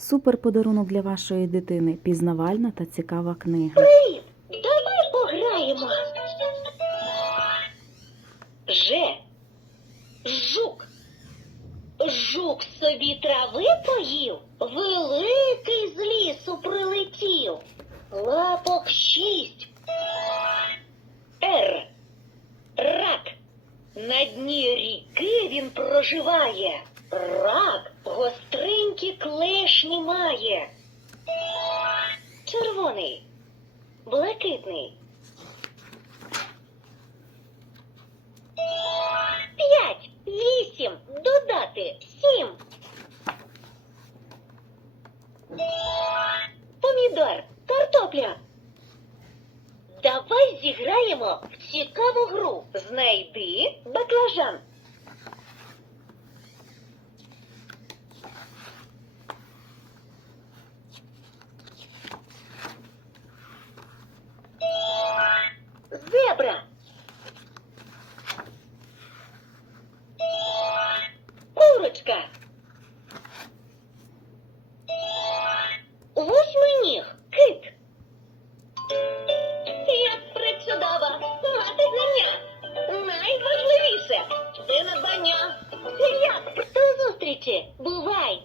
Супер подарунок для вашої дитини. Пізнавальна та цікава книга. Привіт! Давай пограємо. Же. Жук. Жук собі трави поїв, великий з лісу прилетів. Лапок шість. Р. Рак. На дні ріки він проживає. Рак гостренькі клешні має. Червоний. Блакитний. П'ять, вісім, додати сім. Помідор, картопля. Давай зіграємо в цікаву гру. Знайди баклажан. Восьмий ніг. кит. Як причудова мати знання. Найважливіше це надбання. Як до зустрічі. Бувай!